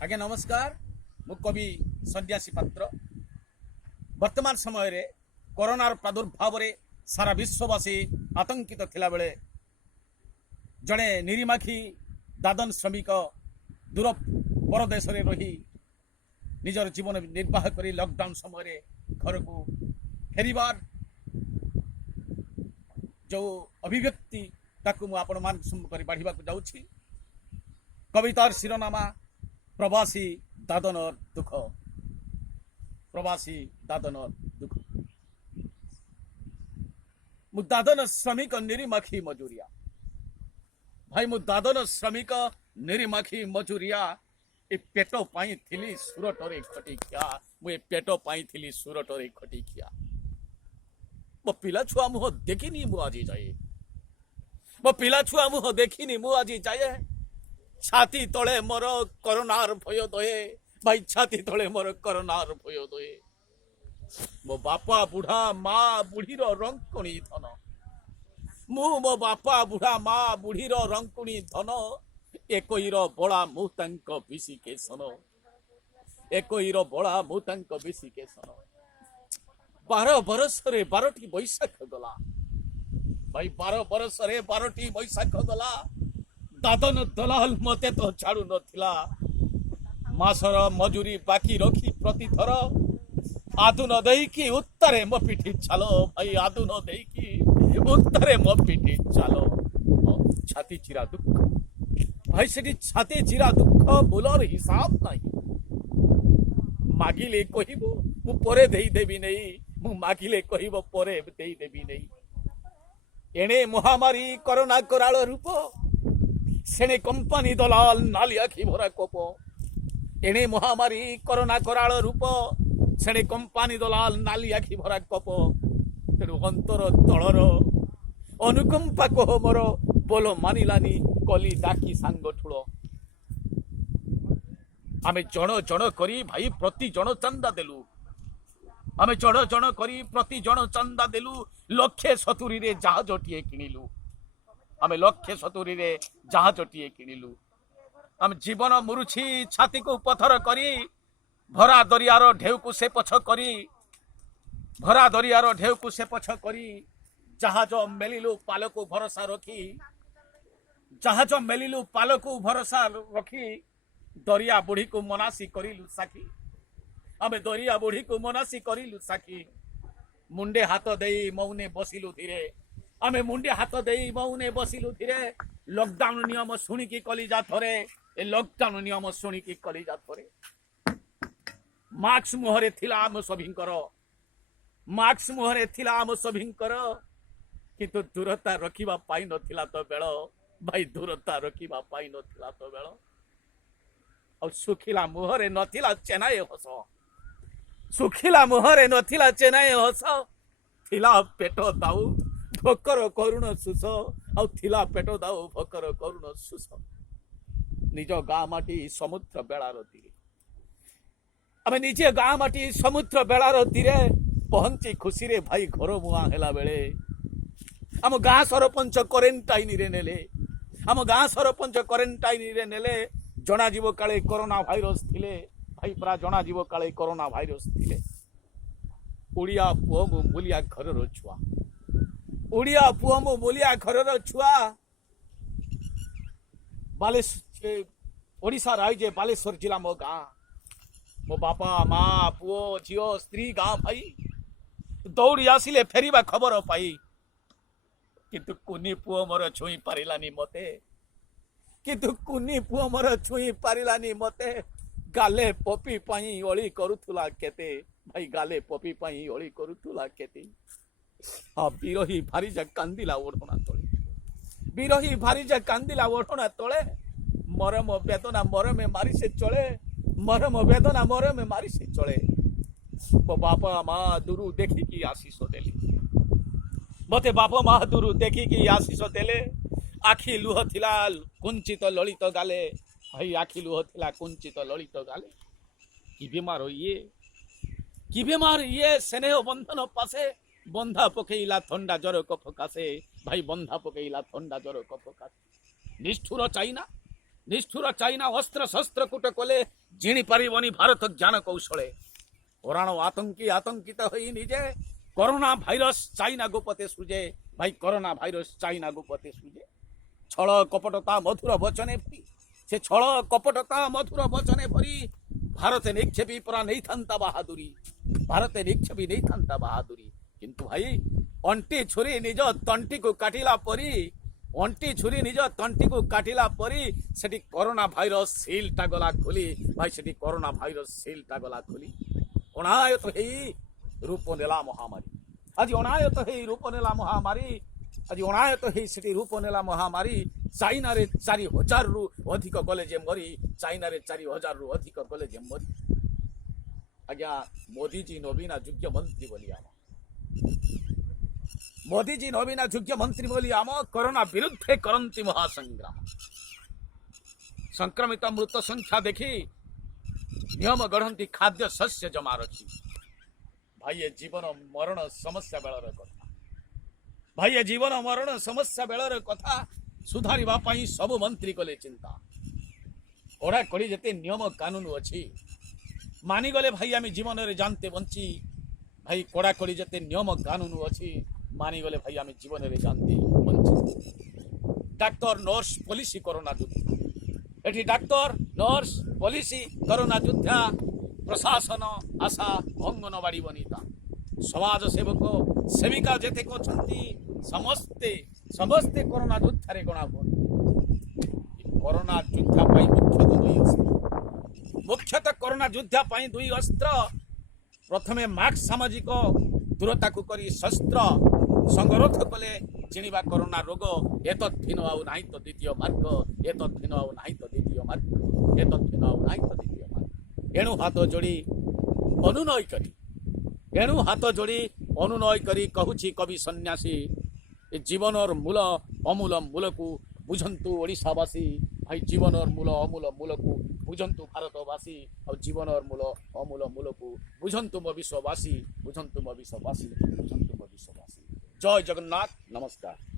आज्ञा नमस्कार। मु कवि सन्यासी पात्र। वर्तमान समय रे कोरोनार प्रादुर्भाव रे सारा विश्ववासी आतंकित थिला बेले जड़े निरीमाखी दादन श्रमिक दूर परदेश रे रही निजर जीवन निर्वाह करी लॉकडाउन समय रे घर को फेरिबार जो अभिव्यक्ति ताकू मु आपण मान सम्मुख बढ़िबा को जाउछि। कवितार शिरोनामा प्रवासी दादनर दुख। प्रवासी दादनर दुख। मु दादन श्रमिक निरीमाखी मजूरिया भाई मु दादन श्रमिक निरीमाखी मजूरिया ए पेट पाई थिली सुरटरे खटी खिया। मु ए पेट पाई थिली सुरटरे खटी खिया। मो पिला छुआ मुह देखिनी मु आजी जाए। मो पिला छुआ मुह देखिनी मु आजी जाए। छाती तले मोर कोरोनार भय दये भाई छाती तले मोर कोरोनार भय दये। मो बापा बुढ़ा माँ बुढ़ीर रंकुणी धन मो बापा बुढ़ा माँ बुढ़ीर रंकुणी धन एकईर बड़ा मु तांक विशिकेशन एकईर बड़ा मु तांक विशिकेशन। 12 बरस रे 12टी बैशाख गला भाई 12 बरस रे 12टी बैशाख गला। दादन दलाल मते तो छाड़ू नथिला। मासर मजूरी बाकी रखी प्रति थर आदुन देकी उत्तरे मो पिठी चालो भाई आदुन देकी उत्तरे मो पिठी चालो। छाती चिरा दुख भाई सेठी छाती चिरा दुख बोलर हिसाब नहीं। मागिले कहिबो मु परे देई देबी नहीं मु मागिले कहिबो परे देई देबी नहीं। एणे महामारी कोरोना कराल रूप सेने कंपनी दलाल नाली आखि भरा कोप। एणे महामारी कोरोना कराल रूप सेने कंपनी दलाल नाली आखि भरा कोप। तेणु अंतर तलर अनुकंपा कह मोर बोलो मानिलानी कली डाकी सांग ठूल। आमे जण जण करी भाई प्रति जण चंदा देलु। आमे जण जण करी प्रति जण चंदा देलु। 170 रे जहाज टिए किनिलु। आमे 170 रे जहाज टिए किनिलु। आम जीवन मुरुछि छाती को पथर करी भरा दरियार ढेउ को से पछ करी भरा दरियार ढेउ को से पछ करी जहाज मेलिलु पाल को भरोसा रखी जहाज मेलिलु पाल को भरोसा रखी दरिया बुढ़ी को मनासी करिलु साखी। आमे दरिया बुढ़ी को मनासी करिलु साखी। मुंडे हाथ देई मौने बसिलु धीरे। आमे मुंडे हाथ देई मौने बसिलु धीरे। लॉकडाउन नियम शुणिकी कलिजा थरे ए लॉकडाउन नियम शुणिकी कलिजा थरे। मास्क मुहरे थिला आम सभिंकर मास्क मुहरे थिला आम सभिंकर किंतु दूरता रखिबा पाई नथिला तो बेळ भाई दूरता रखिबा पाई नथिला तो बेळ। और सुखिला मुहरे नथिला चेनाए हस सुखिला मुहरे नथिला चेनाए हस थिला पेट दाऊ भकर करुण सुस आउ थिला पेट दाऊ भकर करुण सुस। निज गाँ माटी समुद्र बेलार तीरे आमे निजे गाँ माटी समुद्र बेलार तीरे पहुंची खुशी रे भाई घर मुआ हेला बेले आम गाँ सरपंच क्वारेंटाइन रे नेले। आम गाँ सरपंच क्वारेंटाइन रे नेले। जना जीव काले कोरोना भाइरस थिले भाई परा जना जीव काले कोरोना भाइरस थिले। उड़िया पुओ मु मुलिया घरर छुआ उड़िया पुओ मु मुलिया घरर छुआ। बालेश्वर ओडिशा राज्य बालेश्वर जिला मो गाँ मो बापा माँ पुओ झियो स्त्री गाँ भाई दौड़ी आसिले फेरिबा खबर पाई किंतु कुनी पुओ मोर छुई पारिलानी मते किंतु कुनी पुओ मोर छुई पारिलानी मते। गाले पपी पाई ओली करुथुला केते भाई गाले पपी पाई ओली करुथुला केते। बिरही भारीजा कांदिला ओढ़ना तले बिरही भारीजा कांदिला ओढ़ना तले। मरम वेदना मरमे मारी से चले मरम वेदना मरमे मारी से चले। मो बापा माँ दूरू देखिकी आशीष देली मते बापा माँ दूरू देखिकी आशीष देले। आखि लुह थिला कुंचित ललित गाले भाई आखि लुह थिला कुंचित ललित गाले। कि बेमार ये स्नेह बंधन पासे बंधा पकेइला थंडा जर कफ कासे भाई बंधा पकेइला थंडा जर कफ कासे। निष्ठुर चाइना निष्ठुर चाइना अस्त्र शस्त्र कूट कले जिणी पारिबनी भारत ज्ञान कौशले पुराण आतंकी आतंकित होई निजे कोरोना भाइरस चाइना गोपते सुजे भाई कोरोना भाइरस चाइना गोपते सुजे छल कपटता मधुर वचने भरी से छल कपटता मधुर वचने भरी भारत निक्षेपी परा नहीं था बहादुरी भारत निक्षेपी नहीं था बहादुरी किंतु भाई अंटी छुरी निज तंटी को काटिला परी अंटी छुरी निज तंटी को काटिला परी सेठी कोरोना भाइरस सीलटा गला खोली भाई सेठी कोरोना भाइरस सीलटा गला खोली अनायत हेई रूप नेला महामारी आज अनायत हेई रूप नेला महामारी आज अनायत हेई सेठी रूप नेला महामारी चाइना रे 4000 रु अधिक गले जे मरी चाइना रे 4000 रु अधिक गले जे मरी आज्ञा मोदी जी नवीन योग्य मंत्री बोली आम मोदी जी नवीन योग्य मंत्री बोली आम कोरोना विरुद्धे करंती महासंग्राम संक्रमित मृत संख्या देखी नियम गढ़ती खाद्य शस्य जमा रखी भाई ये जीवन मरण समस्या बेलर कथा भाई ये जीवन मरण समस्या बेलर कथा सुधारिबा पई सब मंत्री कले चिंता ओरा कड़ी जते नियम कानून अछि मानी गले भाई आम जीवन रे जानते बंची भाई कड़ा कड़ी जते नियम कानून अछि मानी गले भाई आम जीवन रे जानते bunchy doctor nurse police corona युद्ध एठी डाक्टर नर्स पुलिस कोरोना योद्धा प्रशासन आशा अंगनवाड़ी बनीता समाज सेवक सेविका जेते कोछंती समस्ते समस्ते कोरोना योद्धारे गणा कोरोना योद्धा पाई मुख्यतः कोरोना योद्धा पाई दुई अस्त्र प्रथमे मास्क सामाजिक दूरता को करी शस्त्र संगरोध कले चिणिबा कोरोना रोग एतद्भिन आउ नाही तो द्वितीय मार्ग एतद्भिन आउ नाही तो द्वितीय मार्ग एतद्भिन आउ नाही तो द्वितीय मार्ग एणु हाथ जोड़ी अनुनय करी एणु हाथ जोड़ी अनुनय करी कहूछि कवि सन्यासी जीवनर मूल अमूल मूल को बुझंतु ओडिशावासी भाई जीवनर मूल अमूल मूल को बुझंतु भारतवासी और जीवनर मूल अमूल मूल को बुझंतु मो विश्ववासी बुझंतु मो विश्ववासी बुझंतु मो विश्ववासी जय जगन्नाथ नमस्कार।